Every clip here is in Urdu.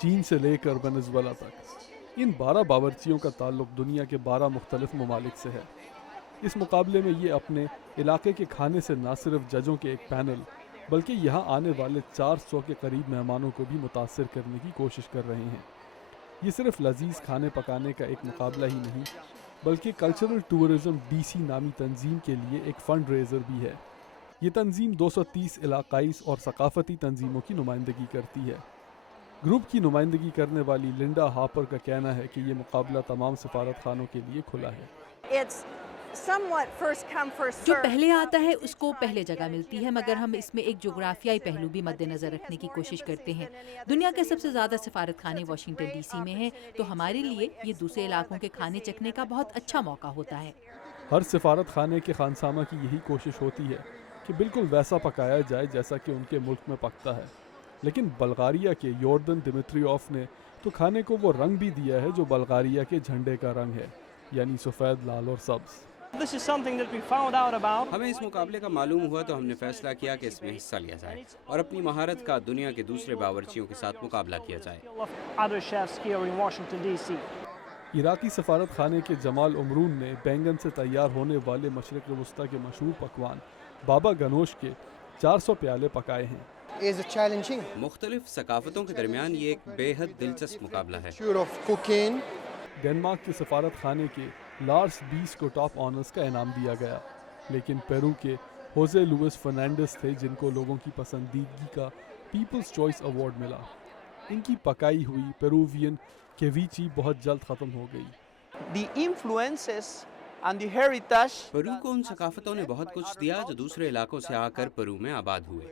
چین سے لے کر وینزویلا تک۔ ان 12 باورچیوں کا تعلق دنیا کے 12 مختلف ممالک سے ہے۔ اس مقابلے میں یہ اپنے علاقے کے کھانے سے نہ صرف ججوں کے ایک پینل بلکہ یہاں آنے والے 400 کے قریب مہمانوں کو بھی متاثر کرنے کی کوشش کر رہے ہیں۔ یہ صرف لذیذ کھانے پکانے کا ایک مقابلہ ہی نہیں بلکہ کلچرل ٹورزم DC نامی تنظیم کے لیے ایک فنڈ ریزر بھی ہے۔ یہ تنظیم 230 علاقائی اور ثقافتی تنظیموں کی نمائندگی کرتی ہے۔ گروپ کی نمائندگی کرنے والی لنڈا ہاپر کا کہنا ہے کہ یہ مقابلہ تمام سفارت خانوں کے لیے کھلا ہے۔ جو پہلے آتا ہے اس کو پہلے جگہ ملتی ہے، مگر ہم اس میں ایک جغرافیائی پہلو بھی مد نظر رکھنے کی کوشش کرتے ہیں۔ دنیا کے سب سے زیادہ سفارت خانے واشنگٹن DC میں ہیں، تو ہمارے لیے یہ دوسرے علاقوں کے کھانے چکھنے کا بہت اچھا موقع ہوتا ہے۔ ہر سفارت خانے کے خانسامہ کی یہی کوشش ہوتی ہے کہ بالکل ویسا پکایا جائے جیسا کہ ان کے ملک میں پکتا ہے، لیکن بلغاریہ کے یوردن دمتریوف نے تو کھانے کو وہ رنگ بھی دیا ہے جو بلغاریہ کے جھنڈے کا رنگ ہے، یعنی سفید، لال اور سبز۔ ہمیں اس مقابلے کا معلوم ہوا تو ہم نے فیصلہ کیا کہ اس میں حصہ لیا جائے اور اپنی مہارت کا دنیا کے دوسرے باورچیوں کے ساتھ مقابلہ کیا جائے۔ عراقی سفارت خانے کے جمال عمرون نے بینگن سے تیار ہونے والے مشرق وسطیٰ کے مشہور پکوان بابا گنوش کے 400 پیالے پکائے ہیں۔ مختلف ثقافتوں کے درمیان یہ ایک بے حد دلچسپ مقابلہ ہے۔ ڈنمارک کے سفارت خانے کے لارس بیس کو ٹاپ آنرز کا انعام دیا گیا، لیکن پیرو کے ہوزے لوئس فرنانڈس تھے جن کو لوگوں کی پسندیدگی کا پیپلز چوائس ایوارڈ ملا۔ ان کی پکائی ہوئی پیرووین کیویچی بہت جلد ختم ہو گئی۔ پیرو کو ان ثقافتوں نے بہت کچھ دیا جو دوسرے علاقوں سے آ کر پیرو میں آباد ہوئے۔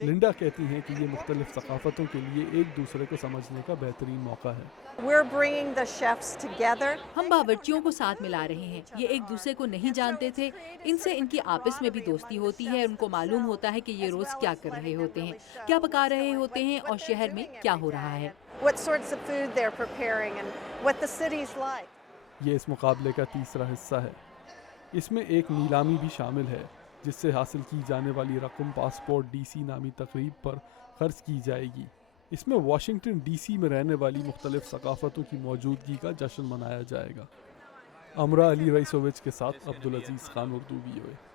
لنڈا کہتی ہیں کہ یہ مختلف ثقافتوں کے لیے ایک دوسرے کو سمجھنے کا بہترین موقع ہے۔ ہم باورچیوں کو ساتھ ملا رہے ہیں، یہ ایک دوسرے کو نہیں جانتے تھے، ان سے ان کی آپس میں بھی دوستی ہوتی ہے، ان کو معلوم ہوتا ہے کہ یہ روز کیا کر رہے ہوتے ہیں، کیا پکا رہے ہوتے ہیں اور شہر میں کیا ہو رہا ہے۔ یہ اس مقابلے کا تیسرا حصہ ہے۔ اس میں ایک نیلامی بھی شامل ہے جس سے حاصل کی جانے والی رقم پاسپورٹ DC نامی تقریب پر خرچ کی جائے گی۔ اس میں واشنگٹن DC میں رہنے والی مختلف ثقافتوں کی موجودگی کا جشن منایا جائے گا۔ امرا علی رئیسووچ کے ساتھ عبدالعزیز خان، اردو VOA۔